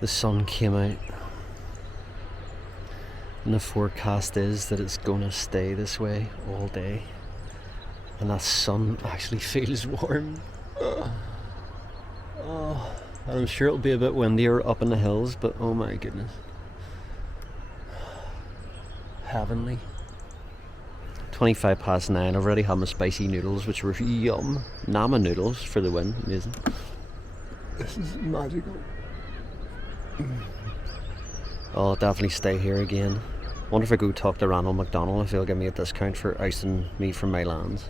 The sun came out, and the forecast is that it's going to stay this way all day, and that sun actually feels warm. Oh, I'm sure it'll be a bit windier up in the hills, but oh my goodness, heavenly. 9:25. I've already had my spicy noodles, which were yum. Nama noodles for the win, amazing. This is magical. I'll definitely stay here again. Wonder if I go talk to Randall McDonald if he'll give me a discount for ousting me from my lands.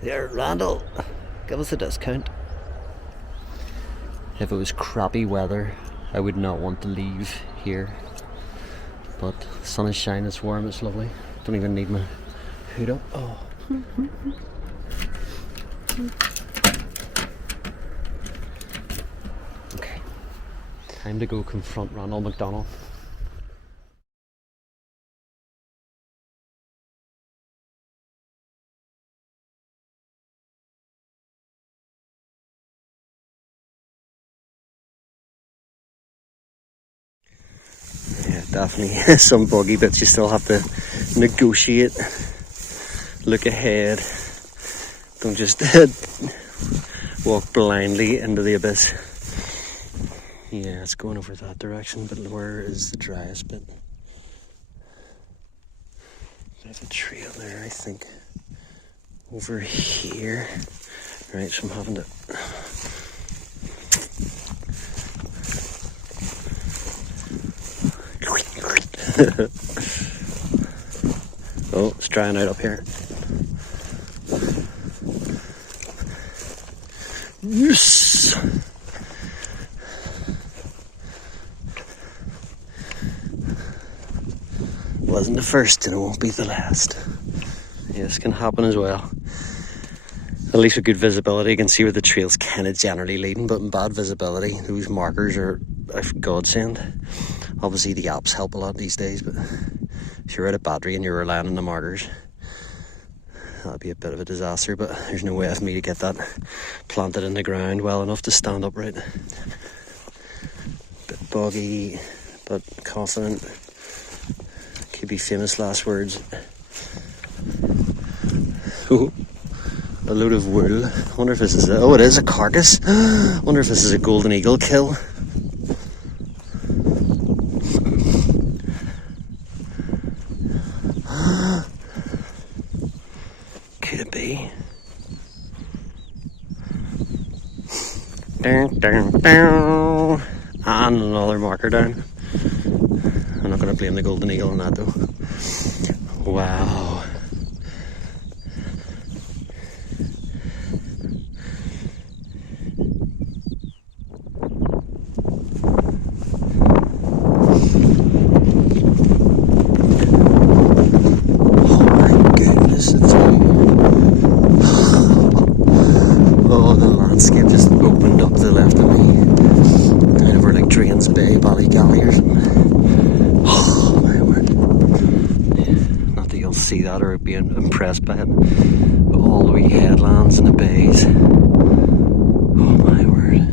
There, Randall, give us a discount. If it was crappy weather, I would not want to leave here. But the sun is shining, it's warm, it's lovely. Don't even need my hood up. Oh. Okay. Time to go confront Randall McDonald. Yeah, definitely some buggy bits you still have to negotiate. Look ahead. Don't just walk blindly into the abyss. Yeah, it's going over that direction, but where is the driest bit? There's a trail there, I think. Over here. Right, so I'm having to... Oh, it's drying out up here. Yes! Wasn't the first and it won't be the last. Yes, can happen as well. At least with good visibility you can see where the trail's kind of generally leading, but in bad visibility those markers are a godsend. Obviously the apps help a lot these days, but if you're out of battery and you're relying on the markers, that'd be a bit of a disaster. But there's no way for me to get that planted in the ground well enough to stand upright. Bit boggy, but confident. Could be famous last words. Oh, a load of wool. I wonder if this is oh, it is a carcass. I wonder if this is a golden eagle kill. Could it be? And another marker down. I'm not going to blame the golden eagle on that though. Wow. See that or being impressed by it, but all the wee headlands and the bays, oh my word.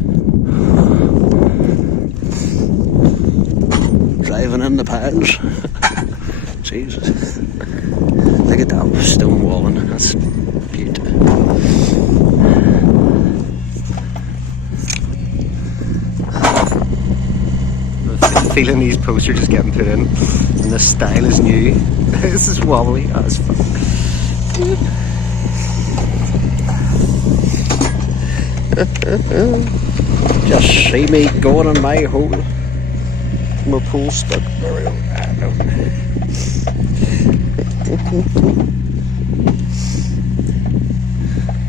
Driving in the piles. Jesus, look at that stone walling, that's beautiful. I'm feeling these posts are just getting put in and the style is new. This is wobbly as fuck. Just see me going in my hole. My pool stuck. There we go.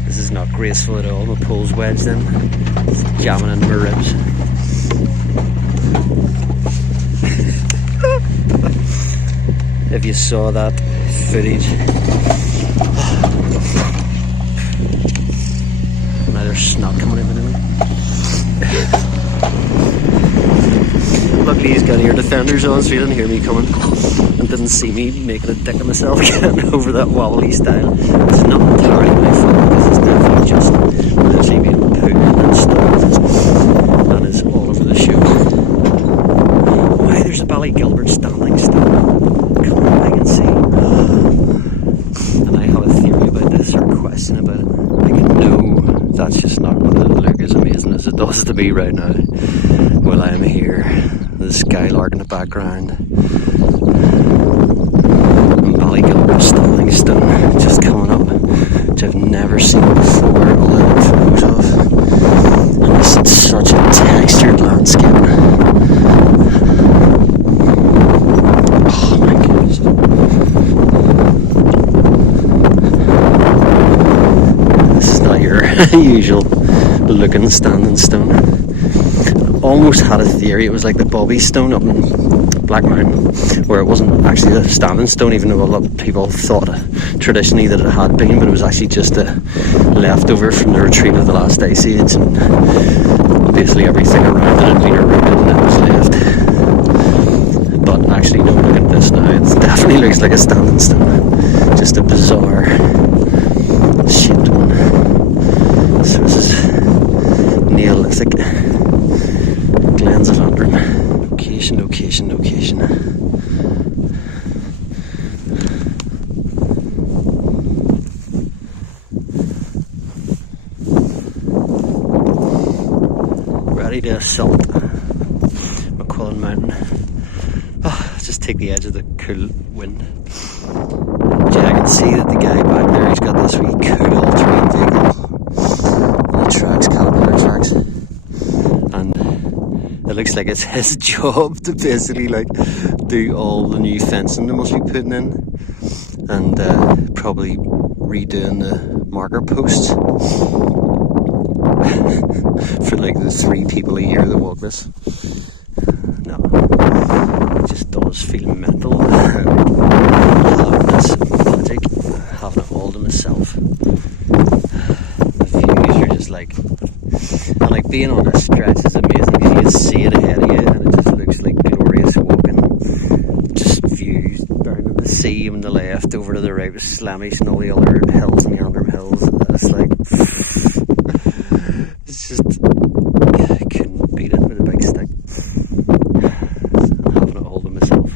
This is not graceful at all. My pool's wedged in. It's jamming into my ribs. If you saw that footage. Now there's snot coming out of me. Luckily he's got ear defenders on so he didn't hear me coming and didn't see me making a dick of myself getting over that wobbly style. It's not entirely my fault because it's definitely just literally being put and stalled and is all over the show. stunning stone. Climbing and seeing. And I have a theory about this, or a question about it. Like, I know that's just not going to look as amazing as it does to me right now. While I'm here, the skylark in the background. And Ballygilbert stunning stone just coming up, which I've never seen before, although I've photos of. And it's such a textured landscape. Oh my goodness. This is not your usual looking standing stone. Almost had a theory it was like the Bobby stone up in Black Mountain, where it wasn't actually a standing stone, even though a lot of people thought traditionally that it had been, but it was actually just a leftover from the retreat of the last ice age, and basically everything around it had been eroded and it was left. But actually, no, look at this now, it definitely looks like a standing stone, just a bizarre shaped one. So this is Neolithic glens of Antrim. Location. Ready to assault McQuillan Mountain. Just take the edge of the cool wind. Yeah, I can see that the guy back there, he's got this wee cool all-terrain vehicle. And the tracks, caterpillar tracks. And it looks like it's his job to basically like do all the new fencing they must be putting in, and probably redoing the marker posts for like the 3 people a year that walk this. No, it just does feel mental having this magic, having it all to myself. The views are just like, and like being on a stretch is amazing because you can see it ahead of you and it just looks like glorious walking. Just views down to the sea on the left, over to the right with Slemish and all the other hills in the Antrim Hills. It's like, it's just, I couldn't beat it with a big stick. I'm having it all to myself.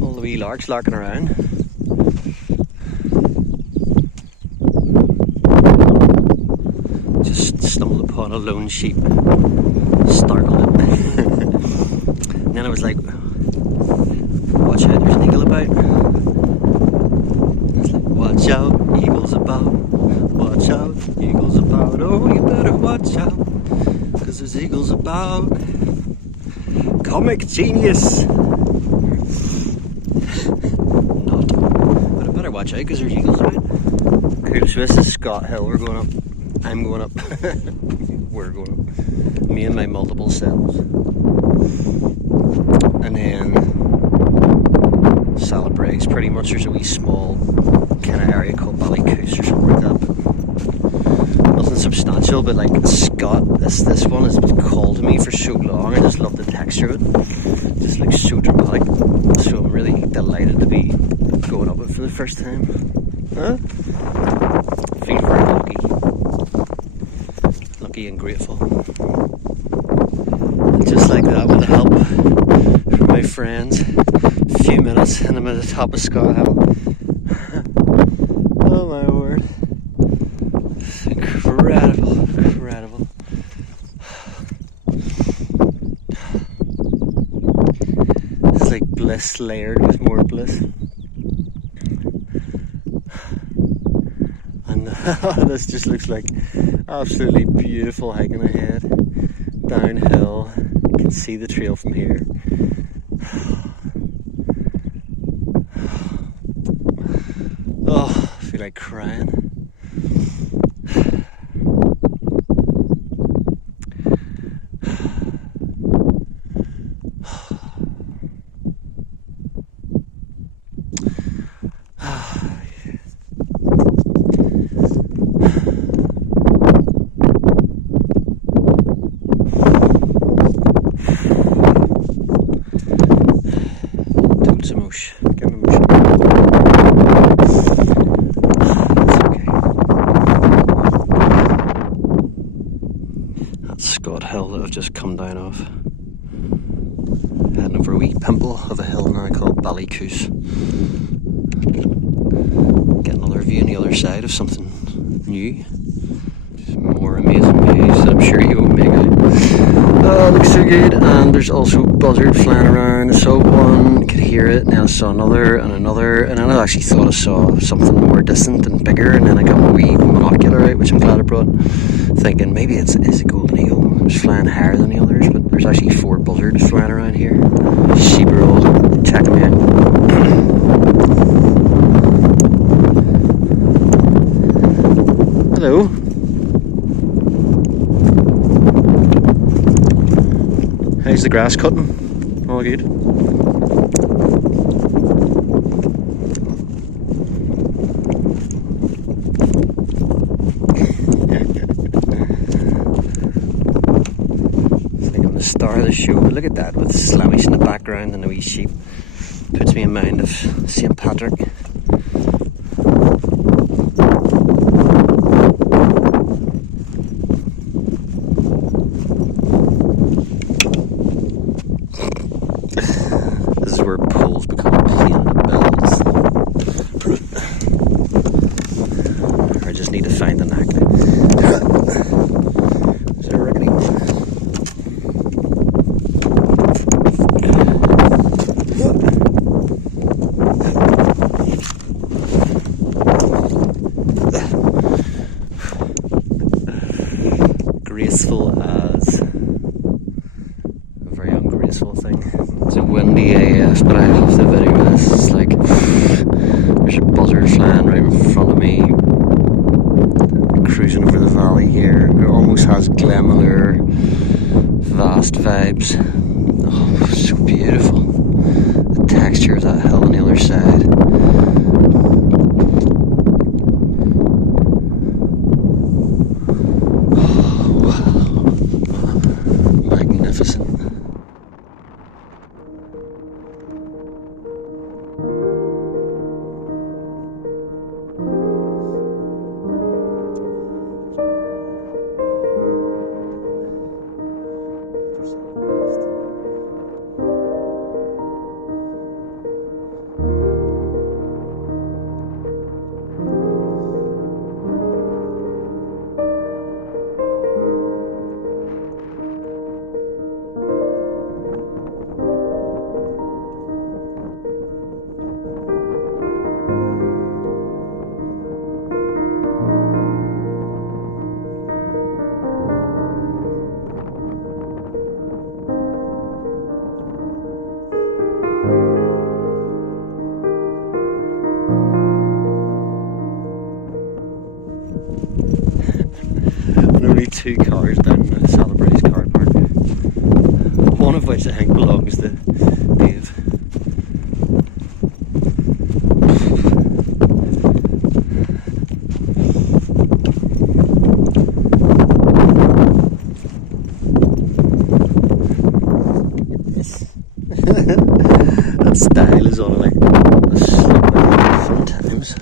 All the wee larks larking around. Just stumbled upon a lone sheep, startled it. And then I was like, watch out, there's an eagle about. I was like, watch out, eagles about. Watch out, eagles about. Oh, you better watch out, cause there's eagles about. Comic genius. Not. But I better watch out because there's eagles about. Cool, so this is Scawt Hill we're going up. I'm going up. We're going up. Me and my multiple selves. And then Salad Breaks, pretty much. There's a wee small kind of area called Ballycoos or something like that. But nothing substantial, but like Scawt, this one has been called to me for so long. I just love the texture of it. It just looks so dramatic. So I'm really delighted to be going up it for the first time. Huh? Feel very lucky. lucky and grateful. And just like that, with the help from my friends, a few minutes and I'm at the top of Scawt Hill. Oh my word. It's incredible, incredible. It's like bliss layered with more bliss. And this just looks like absolutely beautiful hiking ahead. Downhill. You can see the trail from here. Oh, I feel like crying. Scawt Hill that I've just come down off. Heading over a wee pimple of a hill now called Ballycoos. Get another view on the other side of something new. Just more amazing views that I'm sure you won't make out. Oh, it looks so good. And there's also buzzard flying around. I saw one, could hear it, and then I saw another, and then I actually thought I saw something more distant and bigger, and then I got my wee monocular out, which I'm glad I brought, thinking maybe it's a golden eagle. It's flying higher than the others, but there's actually 4 buzzards flying around here. Sheep are all checking me out. Hello. How's the grass cutting? All good. Star of the show. Look at that, with Slemish in the background and the wee sheep. Puts me in mind of St. Patrick. This is where poles become plain bells. I just need to find the knack. Is there a rickety? Graceful as a very ungraceful thing. It's a windy AF, but I love the video of this. It's like there's a buzzard flying right in front of me, cruising over the valley here. It almost has Glenarm vast vibes. Oh, so beautiful. The texture of that hill on the other side. Magnificent. Only 2 cars down in the Celebrates car park. One of which I think belongs to Dave. That style is on like fun times.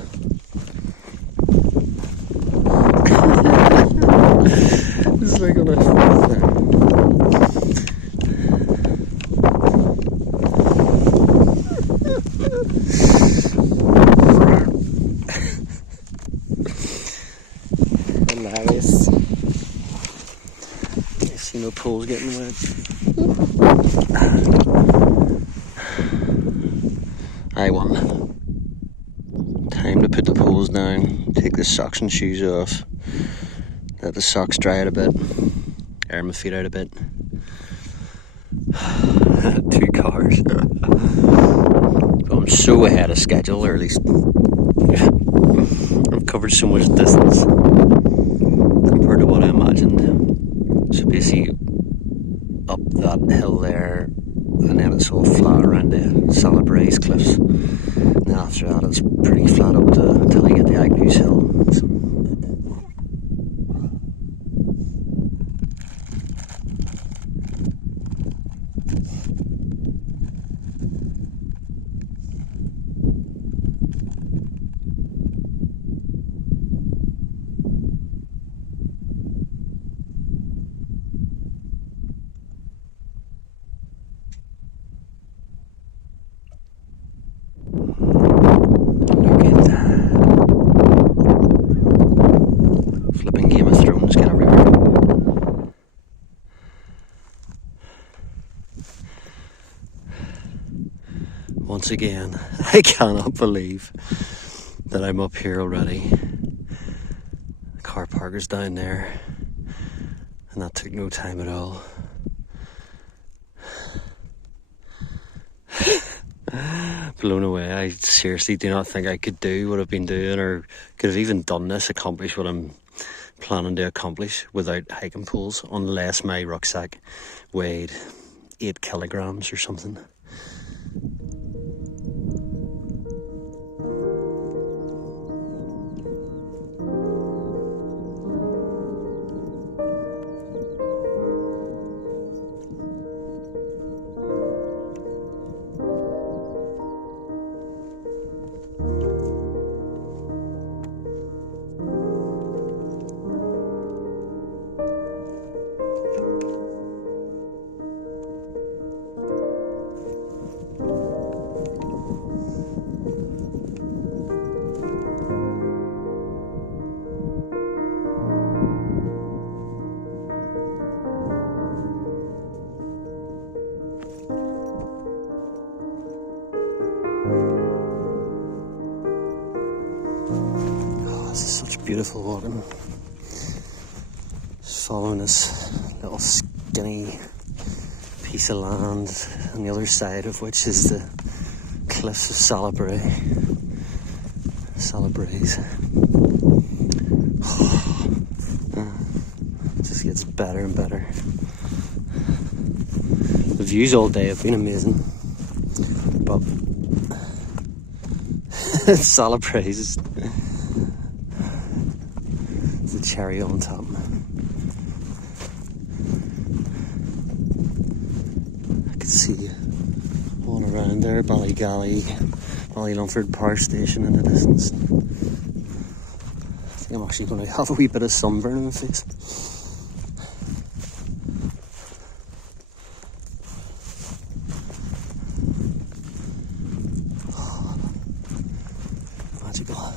It's like we gonna... Hilarious. You see no poles getting wet. I won. Time to put the poles down, take the socks and shoes off, let the socks dry out a bit, air my feet out a bit. 2 cars. But I'm so ahead of schedule, or at least I've covered so much distance compared to what I imagined. So basically up that hill there, and then it's all flat around the Slemish cliffs. And then after that it's pretty flat up until I get to Agnew's hill. Once again, I cannot believe that I'm up here already. The car park is down there, and that took no time at all. Blown away. I seriously do not think I could do what I've been doing, or could have even done this, accomplish what I'm planning to accomplish without hiking poles, unless my rucksack weighed 8 kilograms or something. Beautiful walking, just following this little skinny piece of land on the other side of which is the cliffs of Slemish. It just gets better and better. The views all day have been amazing, but Slemish is the cherry on top. I can see all around there, Ballygally, Ballylumford Power Station in the distance. I think I'm actually going to have a wee bit of sunburn in my face. Oh, magical.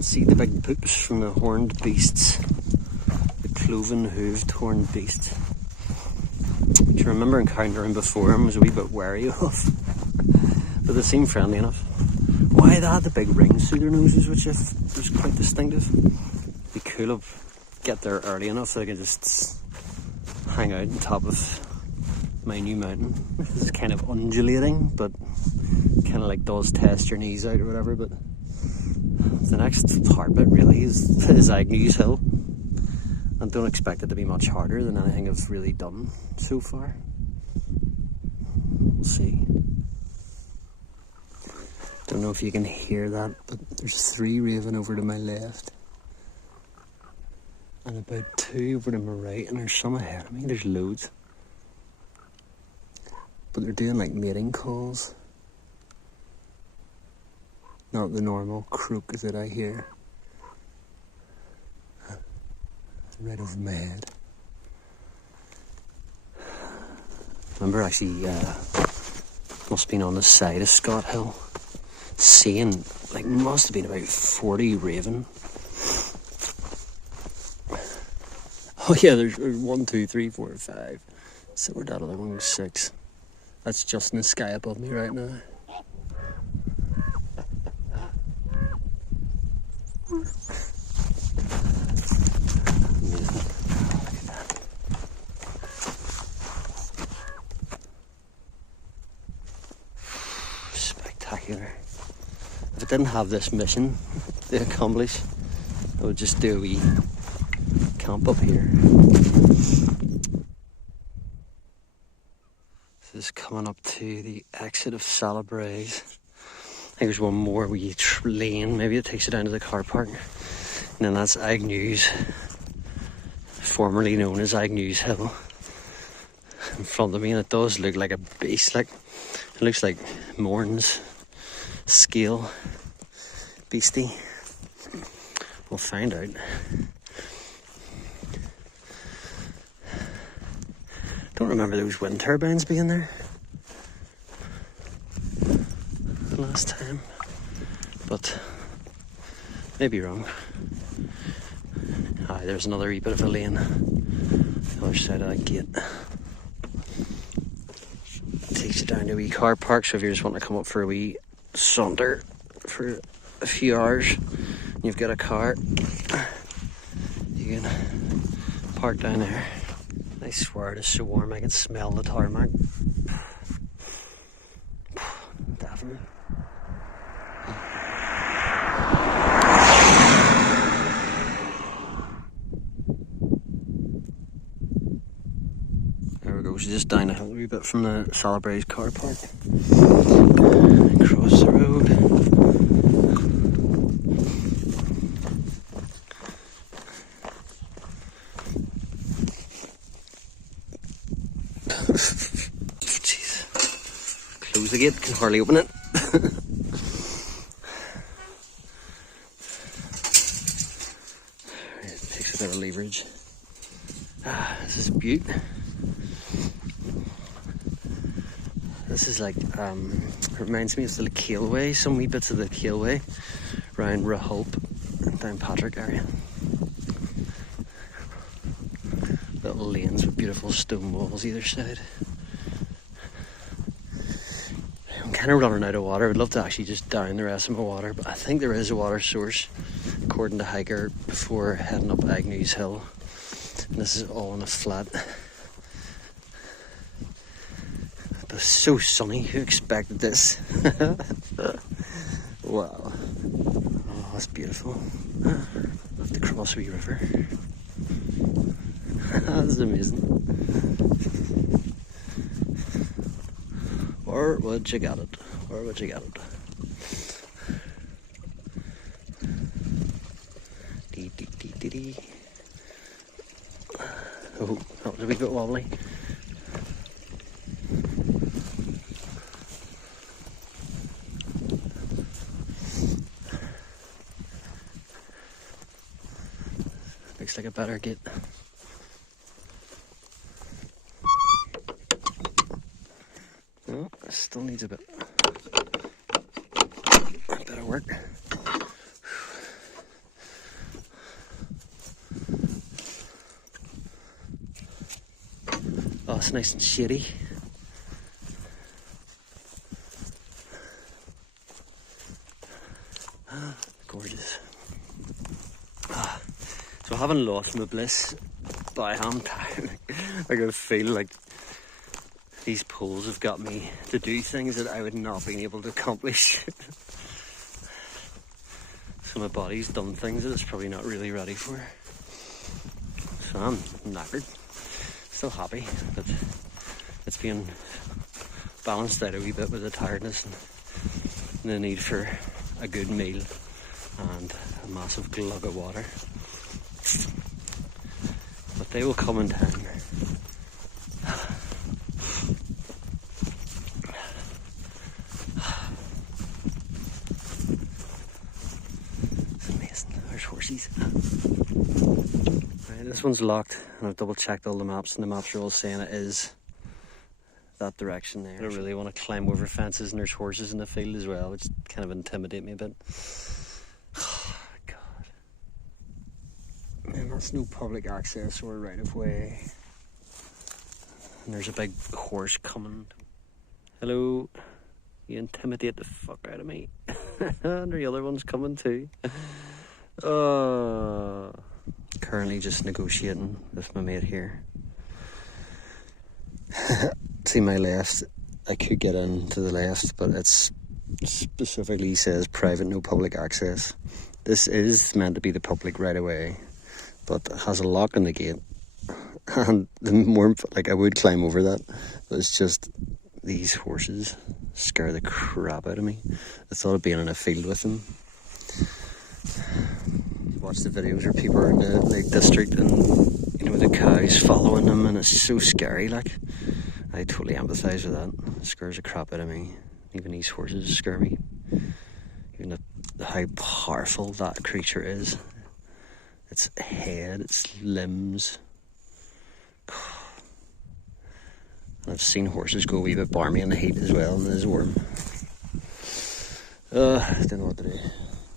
See the big poops from the horned beasts, the cloven-hooved horned beast, which I remember encountering before and was a wee bit wary of, but they seem friendly enough. Why they had the big rings through their noses, which was quite distinctive. Be cool to get there early enough so I could just hang out on top of my new mountain. This is kind of undulating, but kind of like does test your knees out or whatever. But the next hard bit really is Agnew's Hill, and don't expect it to be much harder than anything I've really done so far. We'll see. Don't know if you can hear that, but there's 3 raven over to my left. And about 2 over to my right, and there's some ahead of me. There's loads. But they're doing like mating calls. Not the normal croak that I hear. Right over my head. Remember actually, must have been on the side of Scott Hill. Seeing, like, must have been about 40 raven. Oh yeah, there's 1, 2, 3, 4, 5. So we're down to the 1, 6. That's just in the sky above me right now. Spectacular. If I didn't have this mission to accomplish, I would just do a wee camp up here. This is coming up to the exit of Salabraes. I think there's one more wee lane, maybe it takes you down to the car park. And then that's Agnew's, formerly known as Agnew's Hill, in front of me, and it does look like a beast. Like, it looks like Morn's scale beastie. We'll find out. Don't remember those wind turbines being there last time, but maybe wrong. Aye, there's another wee bit of a lane the other side of that gate. Takes you down to a wee car park, so if you just want to come up for a wee saunter for a few hours and you've got a car, you can park down there. I swear it is so warm I can smell the tarmac. Definitely. There we go, so just down the hill a wee bit from the Salabraes car park. Across the road. Jeez. Close the gate, can hardly open it. It takes a bit of leverage. This is a beaut. This is like, it reminds me of the Kale Way, some wee bits of the Kale Way around Rahulp and down Patrick area. Little lanes with beautiful stone walls either side. I'm kind of running out of water. I would love to actually just down the rest of my water, but I think there is a water source according to hiker before heading up Agnew's Hill. And this is all on a flat. But it's so sunny, who expected this? Wow. Oh, that's beautiful. I have to cross a wee river. That's amazing. Or would you get it? Or would you get it? Dee dee dee dee dee. Oh, that was a wee bit wobbly. Looks like a better gate. Oh, still needs a bit of work. Oh, it's nice and shady. Gorgeous. So I haven't lost my bliss, but I am tired. Like, I feel like these poles have got me to do things that I would not be able to accomplish. So my body's done things that it's probably not really ready for. So I'm knackered. Still happy that it's been balanced out a wee bit with the tiredness and the need for a good meal and a massive glug of water. But they will come in time. It's amazing. There's horses. Right, this one's locked, and I've double checked all the maps, and the maps are all saying it is that direction there. I don't really want to climb over fences, and there's horses in the field as well, which kind of intimidate me a bit. Oh, God. And that's no public access or right of way. And there's a big horse coming. Hello. You intimidate the fuck out of me. And the other one's coming too. Currently just negotiating with my mate here. See my left, I could get into the left, but it's specifically says private, no public access. This is meant to be the public right away, but it has a lock on the gate. And the more, like, I would climb over that, but it's just these horses scare the crap out of me. I thought of being in a field with them. Watch the videos where people are in the Lake District and, you know, the cows following them, and it's so scary, like. I totally empathise with that. It scares the crap out of me. Even these horses scare me. Even how powerful that creature is. Its head, its limbs. And I've seen horses go a wee bit barmy in the heat as well, and it is warm. I don't know what to do.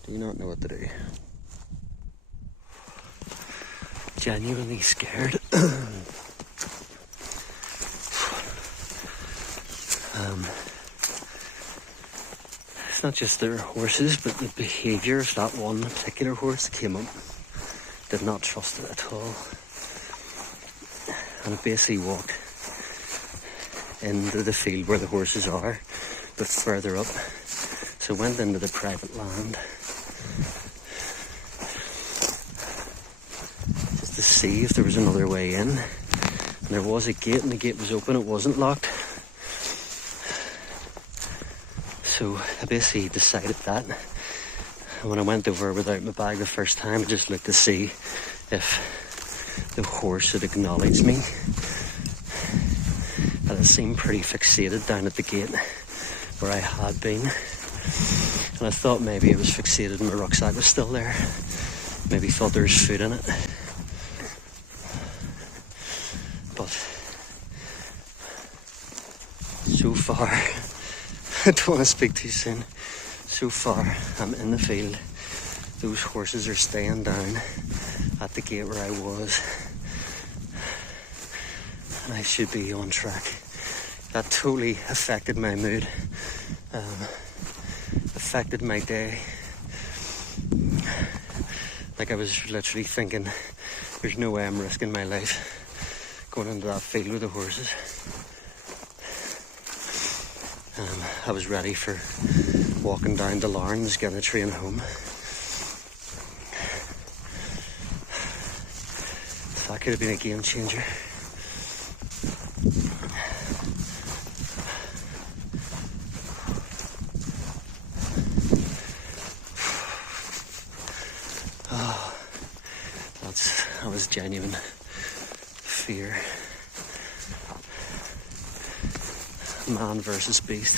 Do you not know what to do? Genuinely scared. It's not just their horses, but the behaviour of that one particular horse that came up. Did not trust it at all. And it basically walked into the field where the horses are, but further up. So it went into the private land. Just to see if there was another way in. And there was a gate, and the gate was open, it wasn't locked. So I basically decided that. And when I went over without my bag the first time, I just looked to see if the horse had acknowledged me. And it seemed pretty fixated down at the gate where I had been. And I thought maybe it was fixated and my rucksack was still there. Maybe thought there was food in it. But so far, I don't want to speak too soon. So far, I'm in the field. Those horses are staying down at the gate where I was. And I should be on track. That totally affected my mood. Affected my day. Like, I was literally thinking, there's no way I'm risking my life going into that field with the horses. I was ready for walking down to Larnes, getting a train home. So that could have been a game changer. Oh, that was genuine fear. Man versus beast.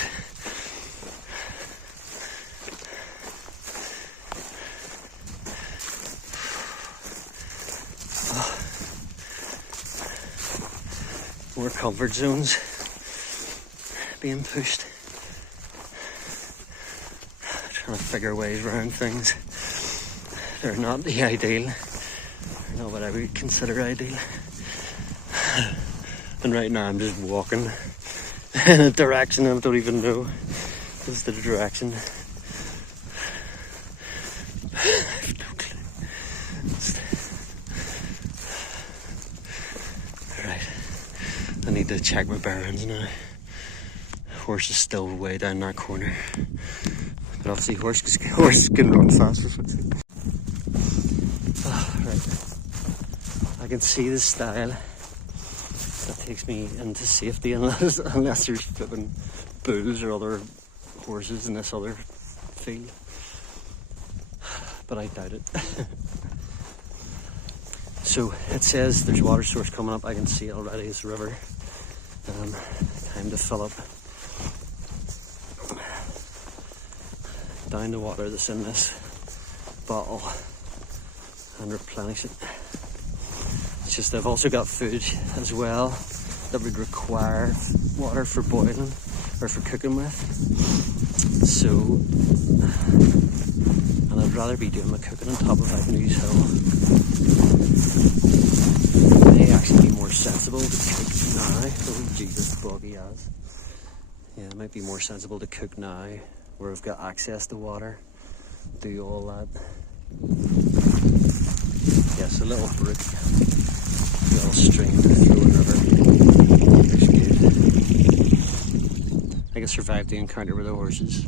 More comfort zones being pushed. Trying to figure ways around things. They're not the ideal. They're not what I would consider ideal. And right now I'm just walking in a direction I don't even know is the direction. I have no clue. Alright, I need to check my bearings now. Horse is still way down that corner. But obviously horses can run fast for fuck's sake. Oh, right. I can see the stile That takes me into safety unless there's flipping bulls or other horses in this other field. But I doubt it. So it says there's water source coming up. I can see it already. It's a river. Time to fill up down the water that's in this bottle and replenish it. It's just I've also got food as well that would require water for boiling or for cooking with. So, and I'd rather be doing my cooking on top of Agnew's Hill. It may actually be more sensible to cook now. Oh Jesus, boggy ass. Yeah, it might be more sensible to cook now where I've got access to water. Do all that. Yes, a little brook, a little stream, flowing river. Looks good. I can survive the encounter with the horses.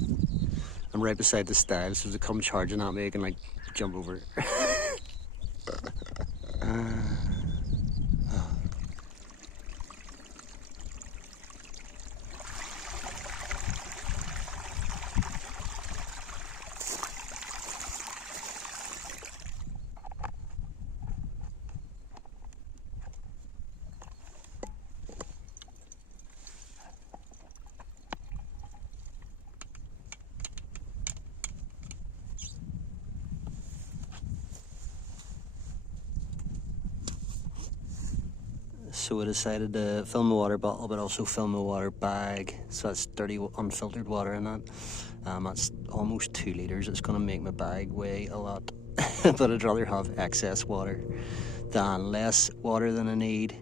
I'm right beside the stile, so if they come charging at me, I can like jump over. So I decided to fill my water bottle, but also fill my water bag. So that's dirty, unfiltered water in that. That's almost 2 litres. It's going to make my bag weigh a lot. But I'd rather have excess water than less water than I need.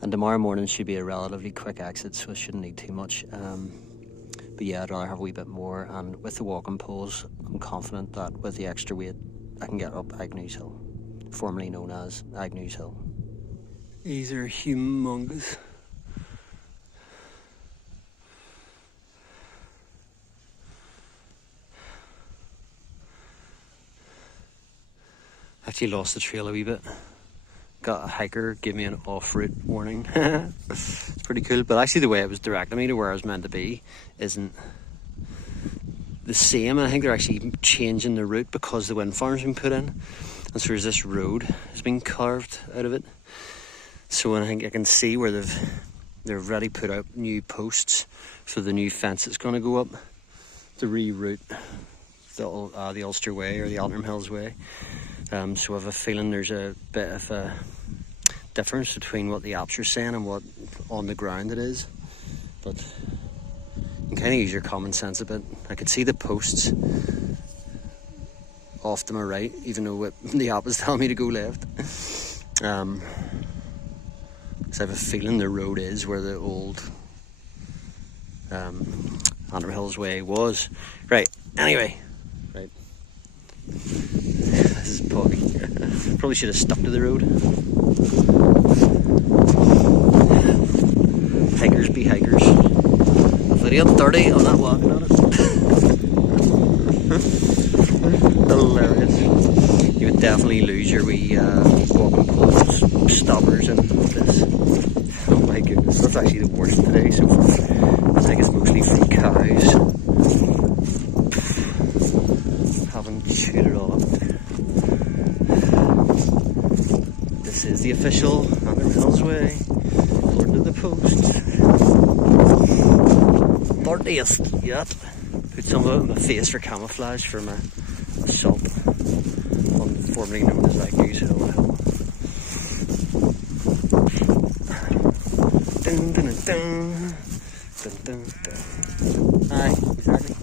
And tomorrow morning should be a relatively quick exit, so I shouldn't need too much. But yeah, I'd rather have a wee bit more. And with the walking poles, I'm confident that with the extra weight, I can get up Agnew's Hill, formerly known as Agnew's Hill. These are humongous. Actually lost the trail a wee bit. Got a hiker give me an off-route warning. It's pretty cool, but actually the way it was directing me to where I was meant to be isn't the same. I think they're actually changing the route because the wind farm's been put in, and so there's this road has been carved out of it. So I think I can see where they've already put out new posts for the new fence that's going to go up to reroute the Ulster Way or the Antrim Hills Way. So I have a feeling there's a bit of a difference between what the apps are saying and what on the ground it is. But you can kind of use your common sense a bit. I could see the posts off to my right, even though the app was telling me to go left. So I have a feeling the road is where the old Antrim Hills Way was. Right, anyway. Right. This is boggy. Probably should have stuck to the road. Hikers be hikers. Video 30, I'm not walking on it. Hilarious. You would definitely lose your wee walking poles stoppers in this. Oh my goodness, that's actually the worst today so far. I think it's mostly from cows. Haven't chewed it all up. This is the official Antrim Hills Way, according to the post. 30th yet. Put some of it in my face for camouflage for my assault on formerly known as Agnew's Hill. Dun, dun, dun, dun. Dun, dun, dun. Aye, exactly.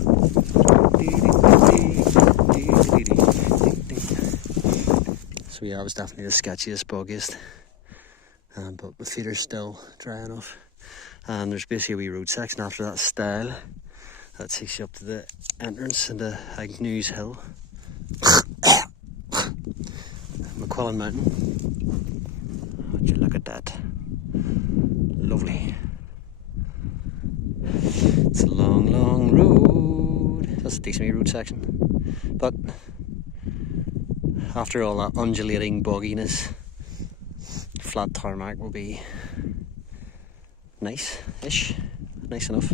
So yeah, it was definitely the sketchiest, boggiest. But my feet are still dry enough. And there's basically a wee road section after that stile that takes you up to the entrance into Agnew's Hill. McQuillan Mountain. Would you look at that? Lovely. It's a long, long road. That's a decent wee road section. But after all that undulating bogginess, flat tarmac will be nice-ish, nice enough.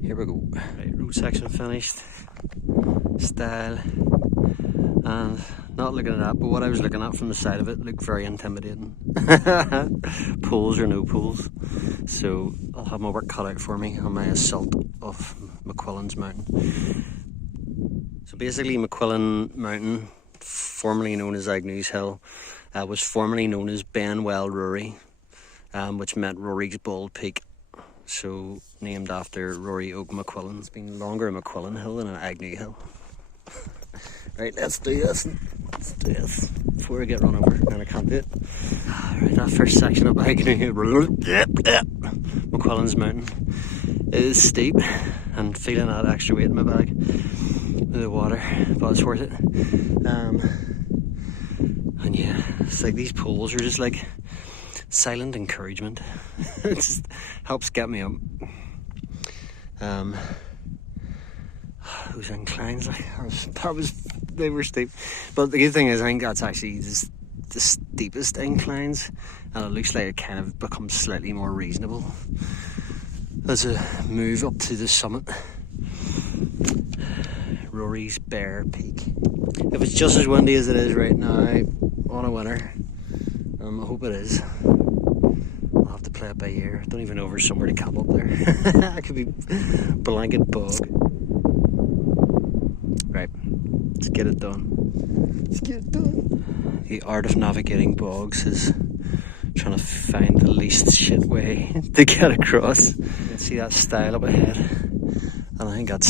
Here we go. Right, road section finished. Style. And not looking at that, but what I was looking at from the side of it looked very intimidating. Pools or no pools. So I'll have my work cut out for me on my assault of McQuillan's Mountain. So basically McQuillan Mountain, formerly known as Agnew's Hill, was formerly known as Benwell Rory, which meant Rory's Bald Peak. So named after Rory Oak McQuillan. It's been longer a McQuillan Hill than an Agnew Hill. Right, let's do this. Let's do this before I get run over, and I can't do it. Right, that first section up Agnew, McQuillan's Mountain, is steep, and feeling that extra weight in my bag with the water, but it's worth it. And yeah, it's like these pools are just like silent encouragement. It just helps get me up. Those inclines, like, they were steep. But the good thing is, I think that's actually just the steepest inclines, and it looks like it kind of becomes slightly more reasonable as a move up to the summit. Rory's Bear Peak. If it's just as windy as it is right now on a winter, I hope it is. I'll have to play it by ear. I don't even know if there's somewhere to camp up there. It could be blanket bog. Right, let's get it done. Let's get it done. The art of navigating bogs is trying to find the least shit way to get across. You can see that stile up ahead, and I think that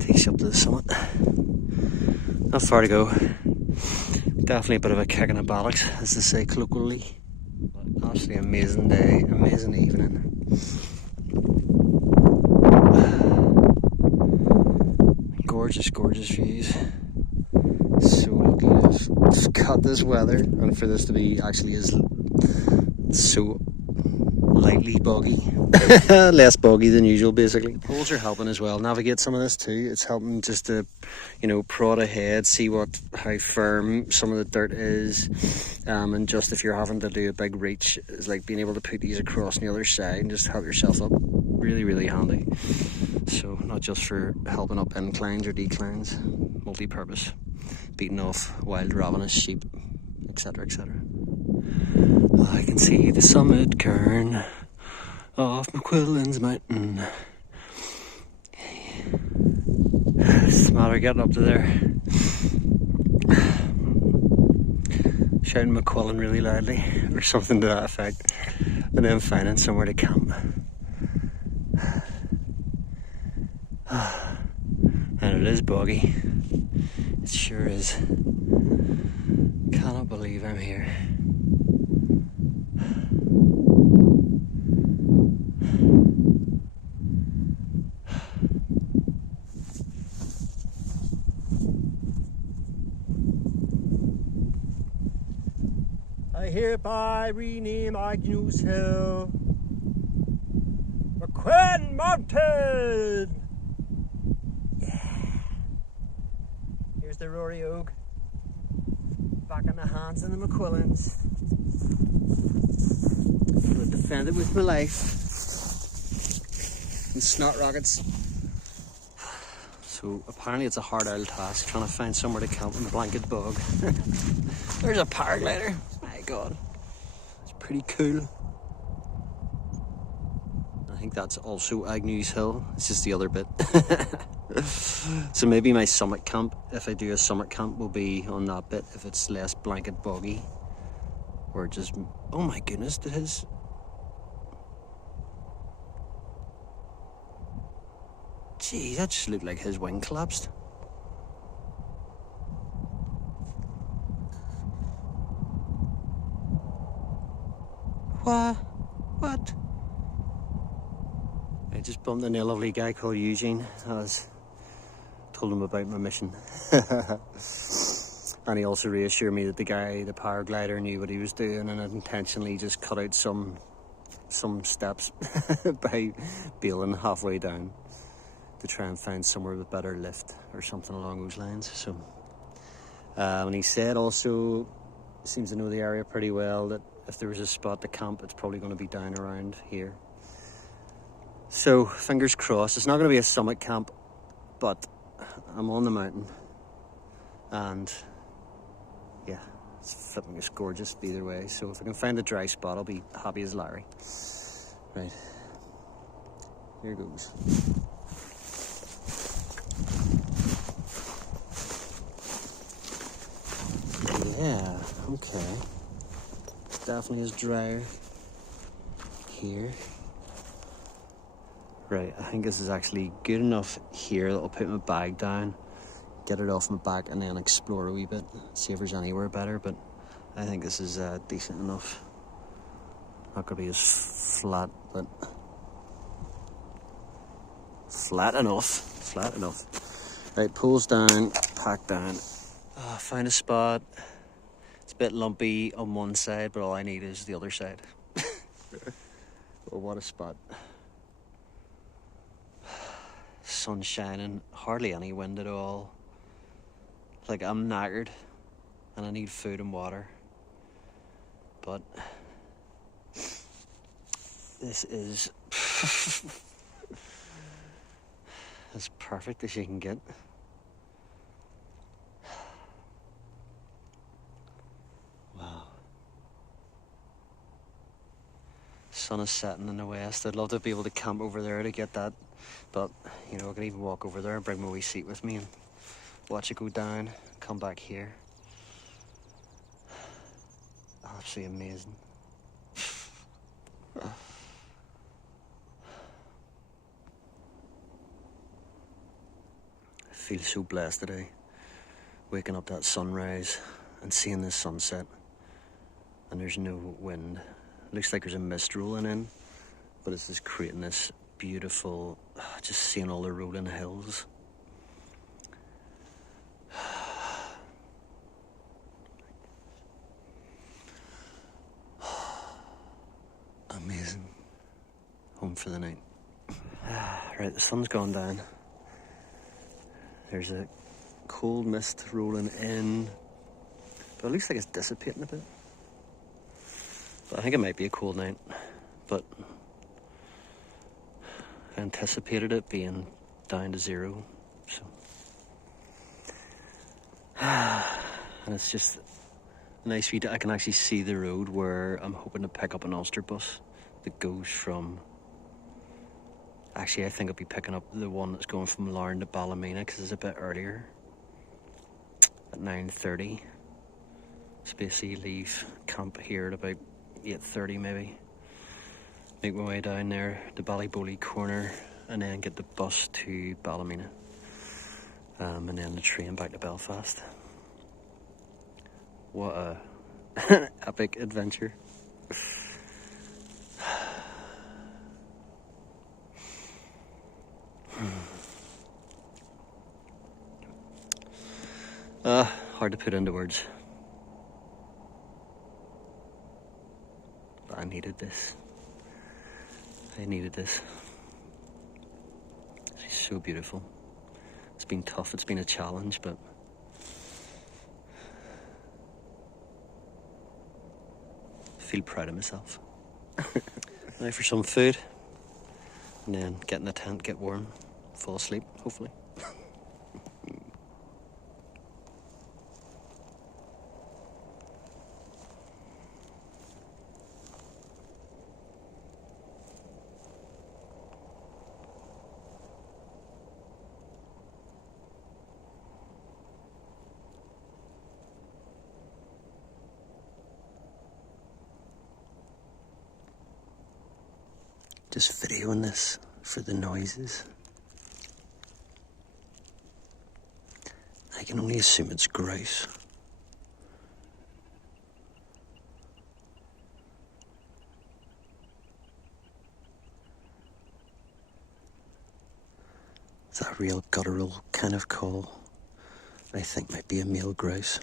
takes you up to the summit. Not far to go. Definitely a bit of a kick in the bollocks, as they say colloquially. But absolutely amazing day, amazing evening. Gorgeous, gorgeous views. So lucky to have got this weather, and for this to be actually so lightly boggy. Less boggy than usual, basically. Poles are helping as well navigate some of this too. It's helping just to, you know, prod ahead, see how firm some of the dirt is, and just if you're having to do a big reach, it's like being able to put these across on the other side and just help yourself up. Really, really handy. So not just for helping up inclines or declines, multi-purpose, beating off wild ravenous sheep, etc, etc. I can see the summit cairn of McQuillan's Mountain. It's a matter of getting up to there, shouting McQuillan really loudly or something to that effect, and then finding somewhere to camp. And it is boggy. It sure is. Cannot believe I'm here. I hereby rename Agnew's Hill McQuillan Mountain. Here's the Rory Oak, back in the hands of the McQuillans. I'm going to defend it with my life and snot rockets. So apparently it's a hard old task trying to find somewhere to camp in the blanket bog. There's a paraglider. My God, it's pretty cool. I think that's also Agnew's Hill. It's just the other bit. So maybe my summit camp, if I do a summit camp, will be on that bit if it's less blanket boggy. Or just, oh my goodness, did his... Gee, that just looked like his wing collapsed. What? I just bumped into a lovely guy called Eugene. Told him about my mission. And he also reassured me that the paraglider, knew what he was doing and had intentionally just cut out some steps by bailing halfway down to try and find somewhere with better lift or something along those lines. So, and he said also, seems to know the area pretty well, that if there was a spot to camp, it's probably going to be down around here. So, fingers crossed. It's not going to be a summit camp, but I'm on the mountain. And, yeah, it's gorgeous either way. So if I can find a dry spot, I'll be happy as Larry. Right. Here goes. Yeah, okay. Definitely is drier here. Right, I think this is actually good enough here that I'll put my bag down, get it off my back, and then explore a wee bit, see if there's anywhere better, but I think this is decent enough. Not gonna be as flat, but flat enough. Right, pulls down, pack down. Find a spot. It's a bit lumpy on one side, but all I need is the other side. Oh, what a spot. Sun shining, hardly any wind at all. Like, I'm knackered and I need food and water. But this is as perfect as you can get. Wow. Sun is setting in the west. I'd love to be able to camp over there to get that. But, you know, I can even walk over there and bring my wee seat with me and watch it go down, come back here. Absolutely amazing. I feel so blessed today, waking up that sunrise and seeing this sunset, and there's no wind. Looks like there's a mist rolling in, but it's just creating this beautiful, just seeing all the rolling hills. Amazing. Home for the night. Right, the sun's gone down. There's a cold mist rolling in, but it looks like it's dissipating a bit. But I think it might be a cold night, but I anticipated it being down to 0, so. And it's just a nice view. I can actually see the road where I'm hoping to pick up an Ulster bus that goes from... Actually, I think I'll be picking up the one that's going from Larne to Ballymena, because it's a bit earlier, at 9:30. So basically leave camp here at about 8:30 maybe. Make my way down there to Ballyboley Corner, and then get the bus to Ballymena. And then the train back to Belfast. What a epic adventure. Hard to put into words. But I needed this. It's so beautiful. It's been tough, it's been a challenge, but I feel proud of myself. Now for some food, and then get in the tent, get warm, fall asleep, hopefully. Just videoing this for the noises. I can only assume it's grouse. It's a real guttural kind of call. I think might be a male grouse.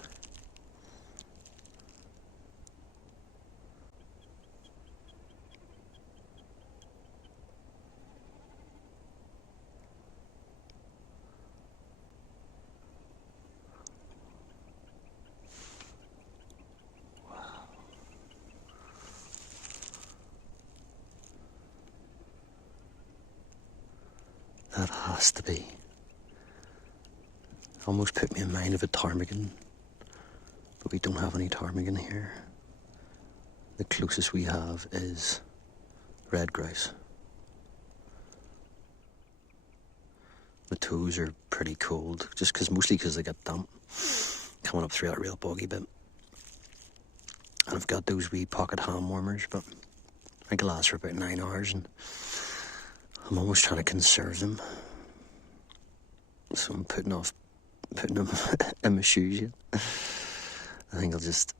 That has to be. Almost put me in mind of a ptarmigan, but we don't have any ptarmigan here. The closest we have is red grouse. The toes are pretty cold, mostly because they get damp coming up through that real boggy bit. And I've got those wee pocket hand warmers, but I think it'll last for about 9 hours, and I'm almost trying to conserve them. So I'm putting them in my shoes yet. I think I'll just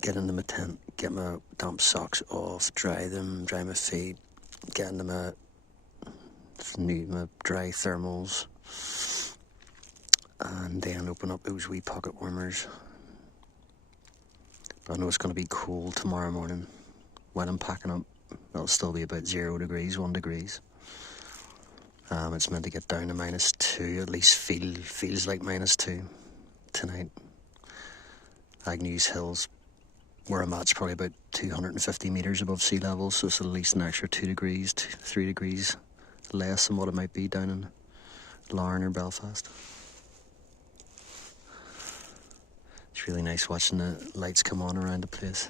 get into my tent, get my damp socks off, dry my feet, get into my dry thermals, and then open up those wee pocket warmers. But I know it's going to be cold tomorrow morning when I'm packing up. It'll still be about 0 degrees, 1 degrees. It's meant to get down to -2, at least feels like -2 tonight. Agnew's Hills, where I'm at, it's probably about 250 metres above sea level, so it's at least an extra 2 degrees, 3 degrees less than what it might be down in Larne or Belfast. It's really nice watching the lights come on around the place.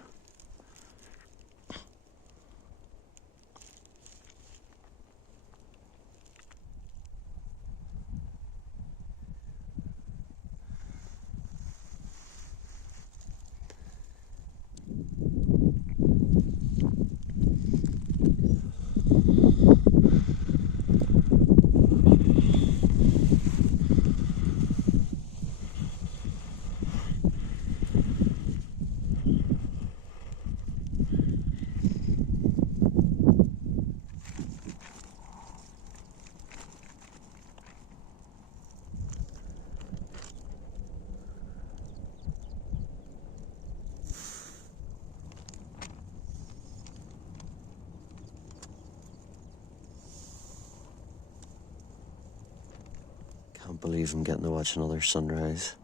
Can't believe I'm getting to watch another sunrise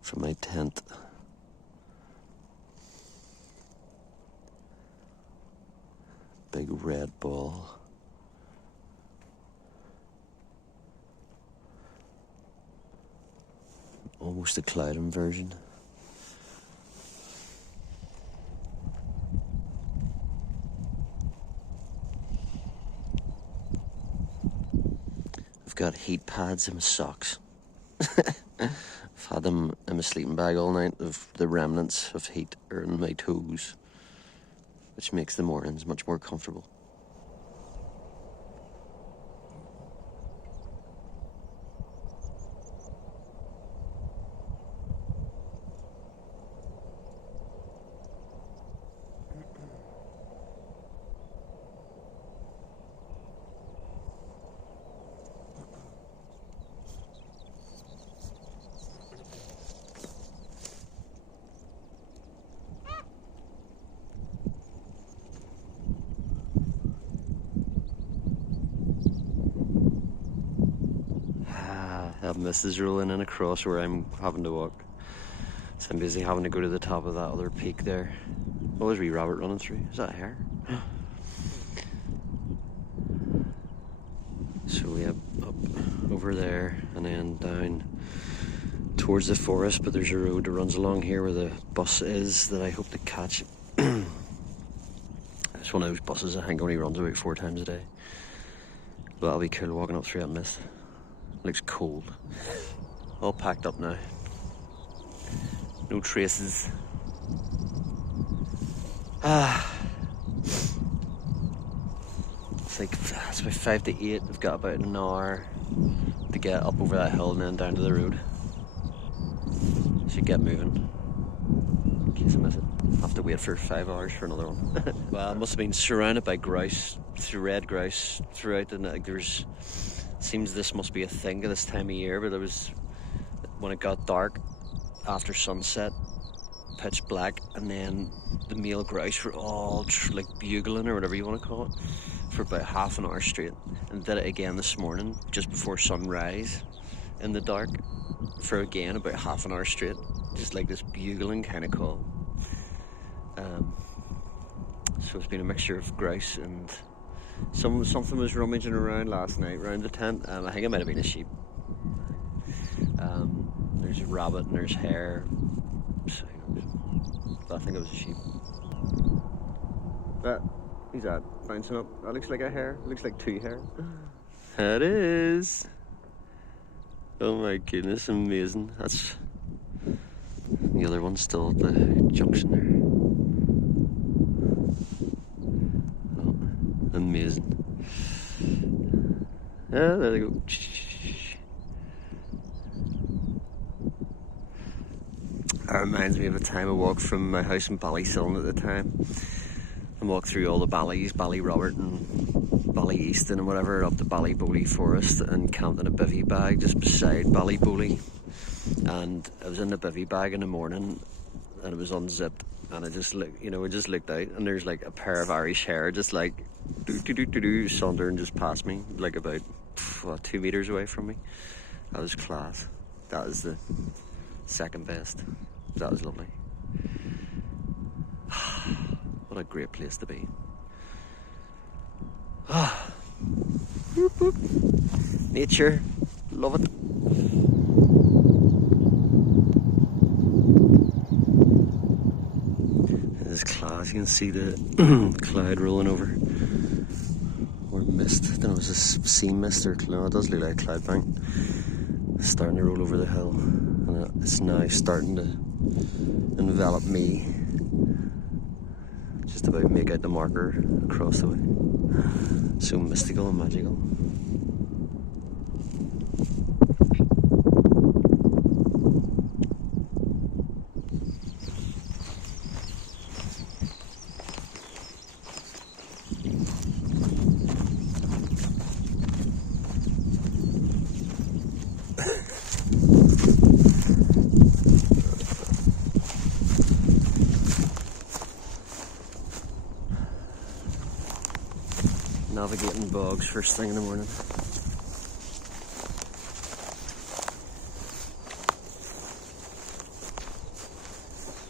from my tent. Big red ball. Almost a cloud inversion. Got heat pads in my socks. I've had them in my sleeping bag all night. Of the remnants of heat are in my toes, which makes the mornings much more comfortable. That mist is rolling in across where I'm having to walk. So I'm busy having to go to the top of that other peak there. Oh, there's a wee rabbit running through. Is that a hare? So we have up over there and then down towards the forest, but there's a road that runs along here where the bus is that I hope to catch. It's one of those buses I think only runs about 4 times a day. But that'll be cool walking up through that mist. Looks cold. All packed up now. No traces. It's about 5 to 8. I've got about an hour to get up over that hill and then down to the road. Should get moving. In case I miss it. I'll have to wait for 5 hours for another one. Well, I must have been surrounded by grouse, red grouse throughout the night. Seems this must be a thing at this time of year, but it was when it got dark after sunset, pitch black, and then the male grouse were all like bugling or whatever you want to call it for about half an hour straight, and did it again this morning just before sunrise in the dark for again about half an hour straight, just like this bugling kind of call. So it's been a mixture of grouse and Something was rummaging around last night around the tent. I think it might have been a sheep. There's a rabbit and there's hare. But I think it was a sheep. Who's that? Bouncing up. That looks like a hare. It looks like two hare. It is. Oh my goodness, amazing. That's the other one's still at the junction there. Oh, amazing. Yeah, there they go. That reminds me of a time I walked from my house in Ballysillen at the time. I walked through all the Ballys, Ballyrobert and Ballyeaston and whatever, up to Ballybowley Forest, and camped in a bivvy bag just beside Ballybowley. And I was in the bivvy bag in the morning and it was unzipped, and I just looked, I just looked out and there's like a pair of Irish hare just like sauntering just past me, like about 2 meters away from me. That was class. That was the second best. That was lovely. What a great place to be. Boop, boop. Nature, love it. This is class. You can see the cloud rolling over, or mist. I don't know if it's a sea mist or cloud. It does look like a cloud bank. It's starting to roll over the hill, and it's now starting to envelop me. Just about make out the marker across the way. So mystical and magical. Navigating bogs first thing in the morning.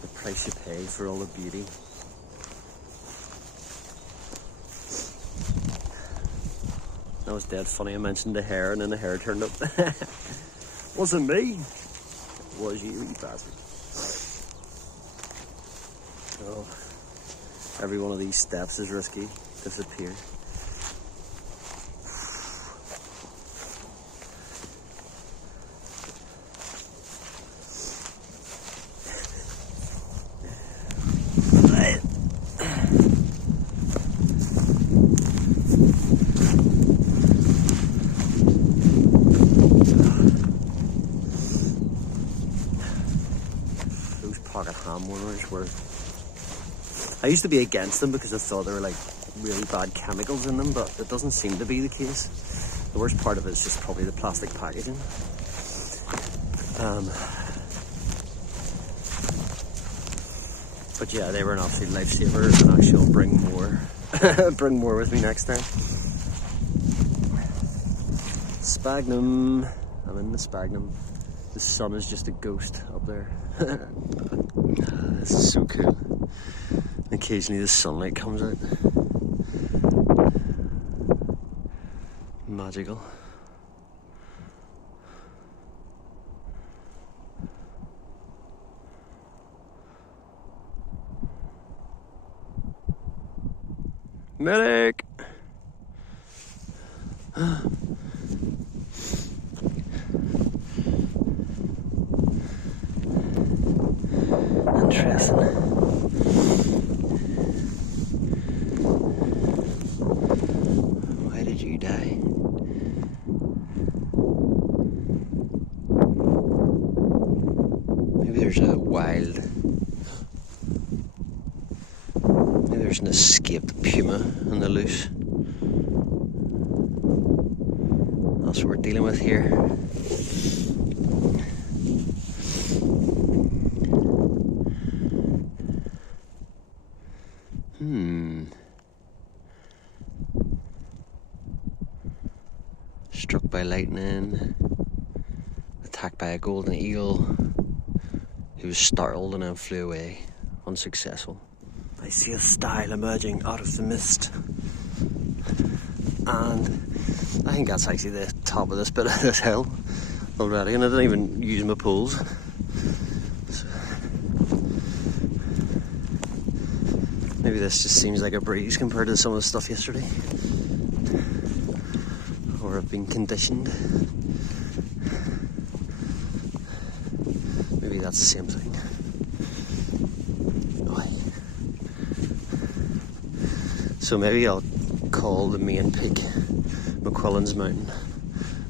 The price you pay for all the beauty. That was dead funny. I mentioned the hare and then the hare turned up. Wasn't me. It was you, you bastard. Oh, every one of these steps is risky. Disappear. I used to be against them because I thought there were like really bad chemicals in them, but it doesn't seem to be the case. The worst part of it is just probably the plastic packaging. But yeah, they were an absolute lifesaver, and actually I'll bring more bring more with me next time. Sphagnum. I'm in the sphagnum. The sun is just a ghost up there. This is so cool. Occasionally the sunlight comes out. Magical. Medic! Interesting. Why did you die? Maybe there's a wild... Maybe there's an escaped puma on the loose. That's what we're dealing with here. Struck by lightning, attacked by a golden eagle. He was startled and then flew away, unsuccessful. I see a stile emerging out of the mist. and I think that's actually the top of this bit of this hill already, and I didn't even use my poles. So maybe this just seems like a breeze compared to some of the stuff yesterday, or I've been conditioned. Maybe that's the same thing. So maybe I'll call the main peak McQuillan Mountain,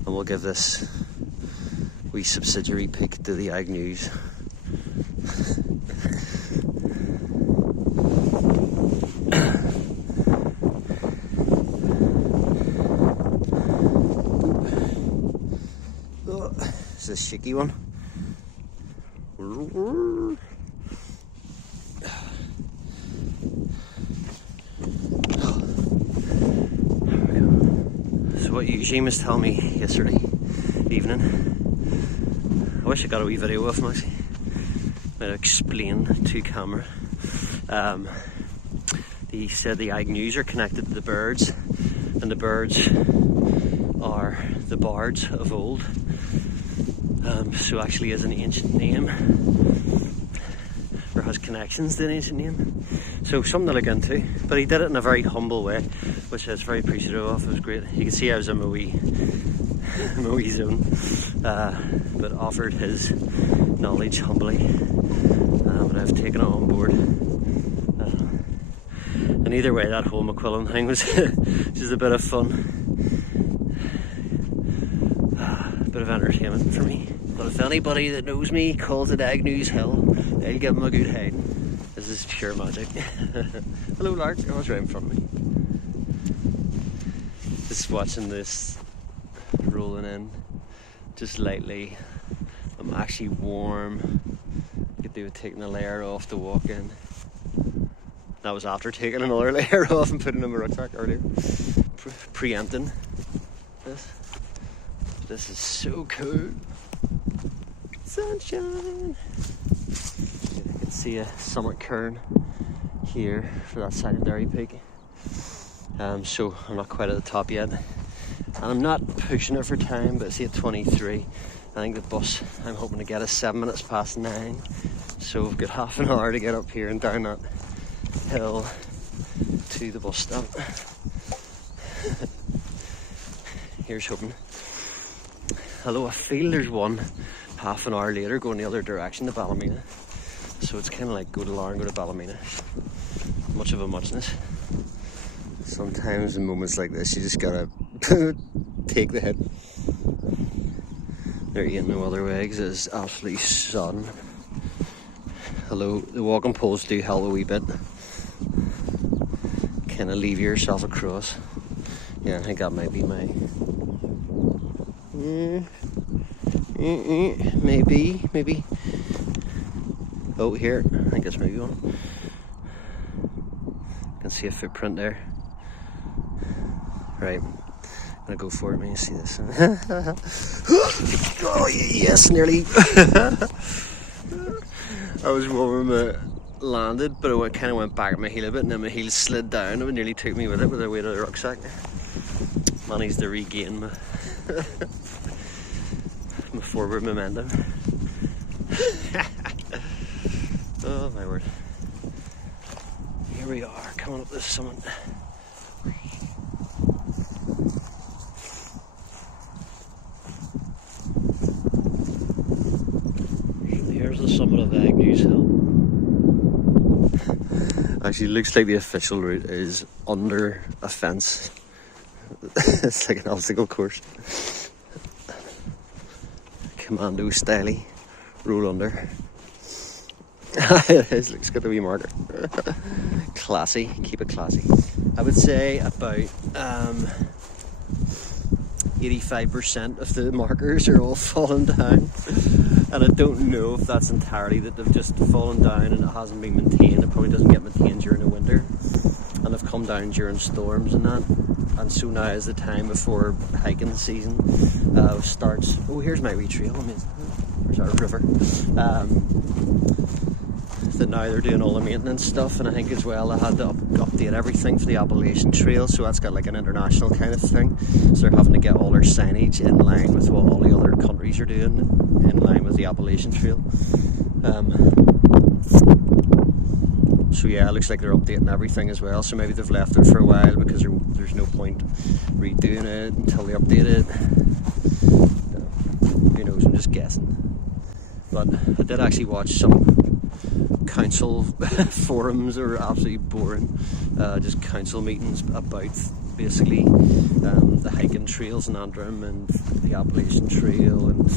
and we'll give this wee subsidiary peak to the Agnews. Oh, this is a shaky one. So what Eugene was telling me yesterday evening, I wish I got a wee video of him actually, might explain to camera. He said the Agnews are connected to the birds, and the birds are the bards of old. So actually is an ancient name, or has connections to an ancient name. So something to look into. But he did it in a very humble way, which I was very appreciative of. It was great. You can see I was in my wee zone, but offered his knowledge humbly, and I've taken it on board. And either way, that whole McQuillan thing was just a bit of fun, a bit of entertainment for me. But if anybody that knows me calls it Agnew's Hill, I'll give him a good hiding. This is pure magic. Hello, Larch. I was right in front of me. Just watching this rolling in, just lightly. I'm actually warm. I could do with taking a layer off to walk in. That was after taking another layer off and putting in my rucksack earlier. Preempting this. This is so cool. Sunshine. I can see a summit cairn here for that secondary peak. So I'm not quite at the top yet, and I'm not pushing it for time, but see at 23, I think the bus I'm hoping to get is 7 minutes past 9, so we've got half an hour to get up here and down that hill to the bus stop. Here's hoping. Although I feel there's one half an hour later going the other direction to Ballymena, so it's kind of like go to Larne, go to Ballymena. Much of a muchness. Sometimes in moments like this you just gotta take the hit. There ain't no other way because it's absolutely sodden. Although the walking poles do help a wee bit. Kind of leave yourself across. Yeah, I think that might be my... maybe. Oh, here, I think that's maybe one. I can see a footprint there. Right, I'm gonna go for it when you see this. Oh yes, nearly. I was warm when I landed, but I kind of went back at my heel a bit, and then my heel slid down. It nearly took me with it with the weight of the rucksack. Managed to regain my my forward momentum. Oh my word! Here we are, coming up this summit. Here's the summit of Agnew's Hill. Actually, looks like the official route is under a fence. It's like an obstacle course. Commando style, roll under. It is, looks got the wee marker. Classy, keep it classy. I would say about 85% of the markers are all fallen down, and I don't know if that's entirely that they've just fallen down and it hasn't been maintained. It probably doesn't get maintained during the winter, and they've come down during storms and that, and so now is the time before hiking season starts. Oh, here's my wee trail. I mean, there's our river. that now they're doing all the maintenance stuff, and I think as well they had to update everything for the Appalachian Trail, so that's got like an international kind of thing, so they're having to get all their signage in line with what all the other countries are doing, in line with the Appalachian Trail. So yeah, it looks like they're updating everything as well, so maybe they've left it for a while because there's no point redoing it until they update it. Who knows, I'm just guessing. But I did actually watch some council forums that are absolutely boring, just council meetings about basically the hiking trails in Antrim and the Appalachian Trail and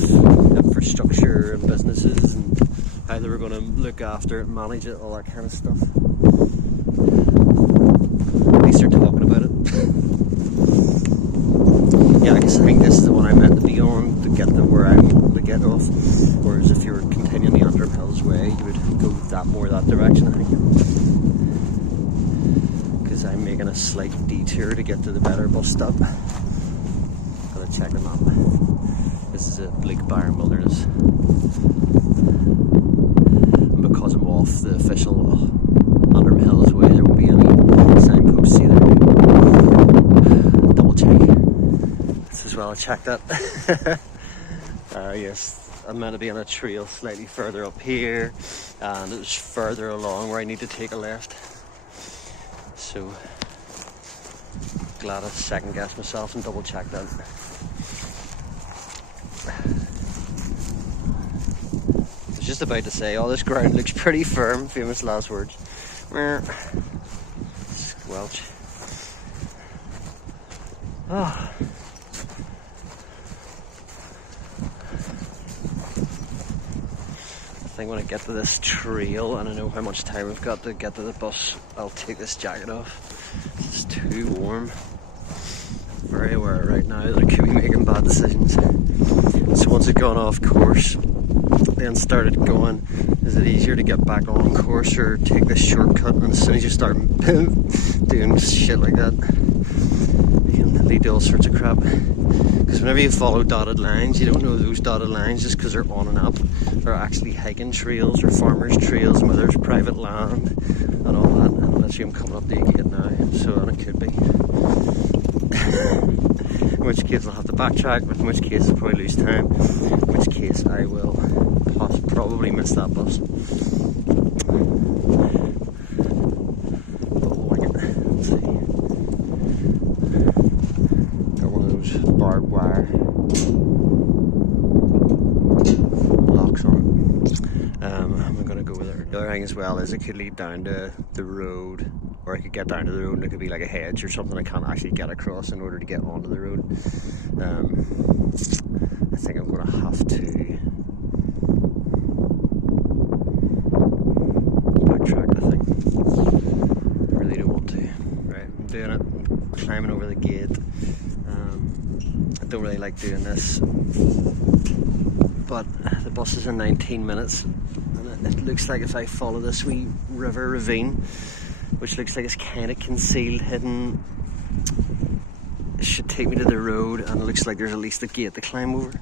infrastructure and businesses and how they were going to look after it, manage it, all that kind of stuff. At least they're talking about it. Yeah, I think this is the one I meant to be on to get to where I'm to get off. Whereas if you were continuing the Antrim Hills Way, you would go that direction, I think. Because I'm making a slight detour to get to the better bus stop. Gotta check the map. This is a bleak barren wilderness. And because I'm off the official Antrim Hills Way, there won't be any signposts either. Double check. This as well, I checked that. Yes, I'm meant to be on a trail slightly further up here, and it's further along where I need to take a left. So, glad I second guessed myself and double checked that. I was just about to say, oh, this ground looks pretty firm, famous last words. Squelch. Oh. I think when I get to this trail and I know how much time I've got to get to the bus, I'll take this jacket off. It's too warm. Very aware right now that I could be making bad decisions. So once I've gone off course, then started going, is it easier to get back on course or take this shortcut? And as soon as you start doing shit like that, you can lead to all sorts of crap. Because whenever you follow dotted lines, you don't know those dotted lines just because they're on an app. They're actually hiking trails or farmers' trails, and where there's private land and all that. And literally I'm coming up to the gate now, so and it could be. In which case I'll have to backtrack, in which case I'll probably lose time, in which case I will probably miss that bus. But we'll wing it. Let's see. Got one of those barbed wire locks on it. I'm going to go with it. The other thing as well is it could lead down to the road, or I could get down to the road and it could be like a hedge or something I can't actually get across in order to get onto the road. I think I'm going to have to backtrack, I think. I really don't want to. Right, I'm doing it. I'm climbing over the gate. I don't really like doing this, but the bus is in 19 minutes and it looks like if I follow this wee river ravine, which looks like it's kind of concealed, hidden, it should take me to the road, and it looks like there's at least a gate to climb over.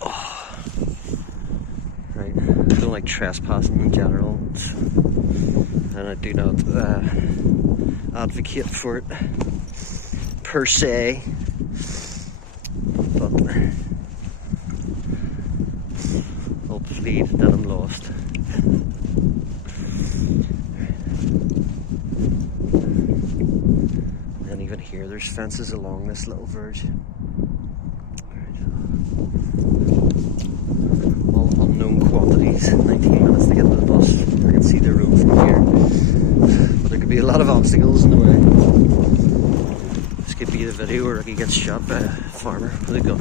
Oh. Right, I don't like trespassing in general, and I do not advocate for it per se, but I'll plead that I'm lost. And even here there's fences along this little verge. All unknown quantities. 19 minutes to get to the bus. I can see the road from here, but there could be a lot of obstacles in the way. This could be the video where Ricky gets shot by a farmer with a gun.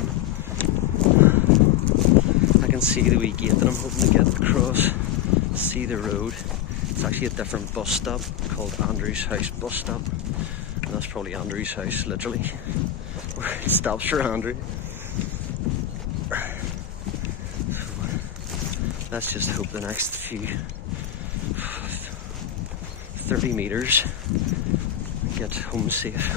I can see the wee gate that I'm hoping to get across. See the road. It's actually a different bus stop called Andrew's House bus stop. And that's probably Andrew's house, literally, where it stops for Andrew. So let's just hope the next few 30 metres get home safe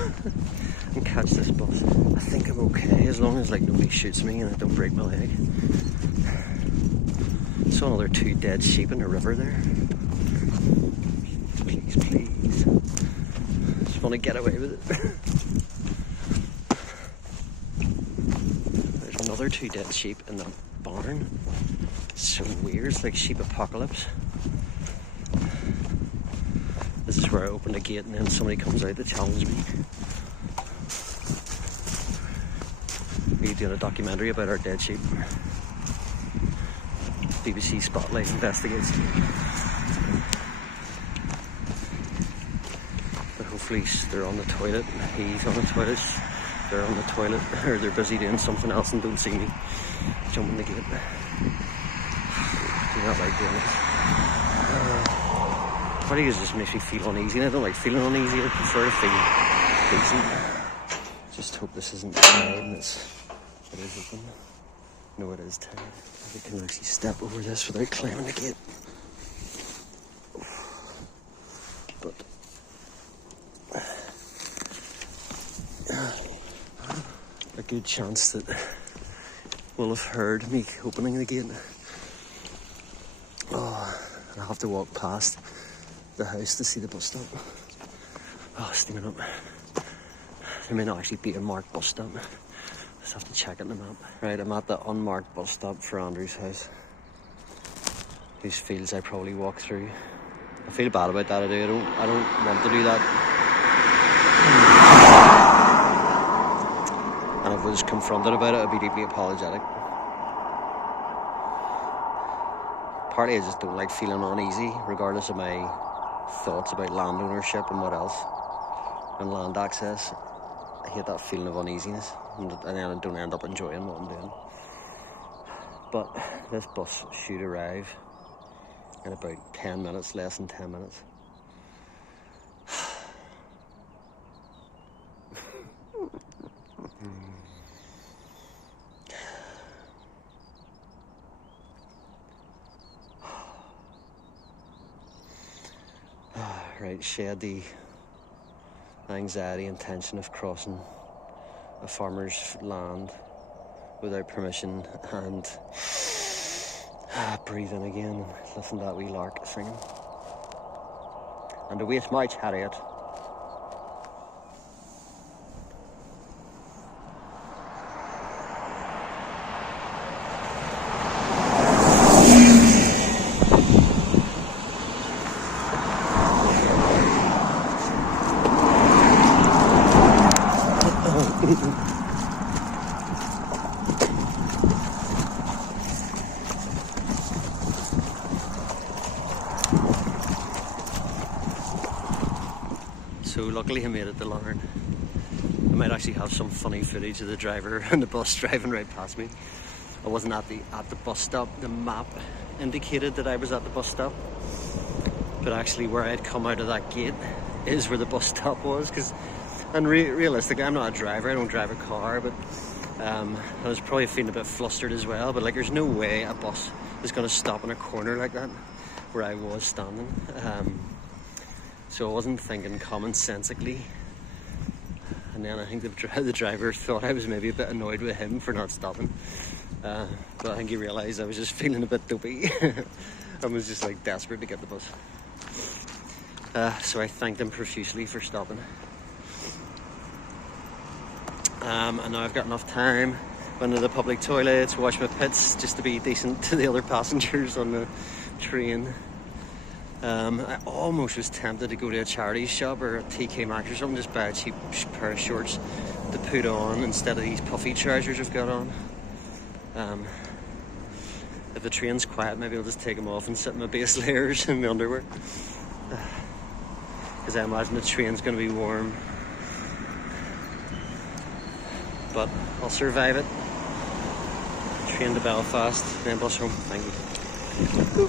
and catch this bus. I think I'm okay as long as like nobody shoots me and I don't break my leg. Saw another 2 dead sheep in the river there. Please, please. Just want to get away with it. There's another 2 dead sheep in the barn. It's so weird, it's like sheep apocalypse. This is where I open the gate and then somebody comes out to challenge me. We're doing a documentary about our dead sheep. BBC Spotlight investigates. But hopefully they're on the toilet. He's on the toilet. They're on the toilet. Or they're busy doing something else and don't see me jumping the gate. Do not like doing it. I think it just makes me feel uneasy, and I don't like feeling uneasy. I prefer to feel decent. Just hope this isn't tied and it is open. No, it is tied. I can actually step over this without climbing the gate. But a good chance that will have heard me opening the gate. Oh, and I'll have to walk past the house to see the bus stop. Oh, steaming up. There may not actually be a marked bus stop. Just have to check it in the map. Right, I'm at the unmarked bus stop for Andrew's house. These fields I probably walk through. I feel bad about that. I don't want to do that. And if I was confronted about it, I'd be deeply apologetic. Partly I just don't like feeling uneasy, regardless of my thoughts about land ownership and what else, and land access. I hate that feeling of uneasiness, and then I don't end up enjoying what I'm doing. But this bus should arrive in about 10 minutes, less than 10 minutes. Right, shed the anxiety and tension of crossing a farmer's land without permission, and breathe in again and listen to that wee lark singing. And await my chariot. So luckily I made it to Glenarm. I might actually have some funny footage of the driver and the bus driving right past me. I wasn't at the bus stop. The map indicated that I was at the bus stop, but actually where I had come out of that gate is where the bus stop was. And realistically, I'm not a driver, I don't drive a car, but I was probably feeling a bit flustered as well. But like, there's no way a bus is going to stop in a corner like that where I was standing. So I wasn't thinking commonsensically. And then I think the driver thought I was maybe a bit annoyed with him for not stopping. But I think he realised I was just feeling a bit dopey. I was just like desperate to get the bus. So I thanked him profusely for stopping. And now I've got enough time. Went to the public toilets, washed my pits just to be decent to the other passengers on the train. I almost was tempted to go to a charity shop or a TK Maxx or something, just buy a cheap pair of shorts to put on instead of these puffy trousers I've got on. If the train's quiet, maybe I'll just take them off and sit in my base layers in my underwear. Because I imagine the train's going to be warm. But I'll survive it. Train to Belfast, then bus home. Thank you.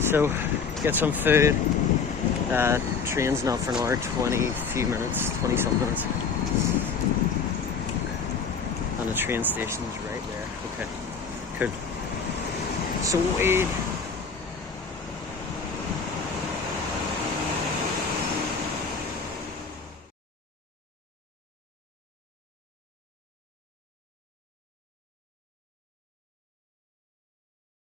So, get some food. Train's not for another 20 something minutes. And the train station's right there. Okay, cool. Sweet.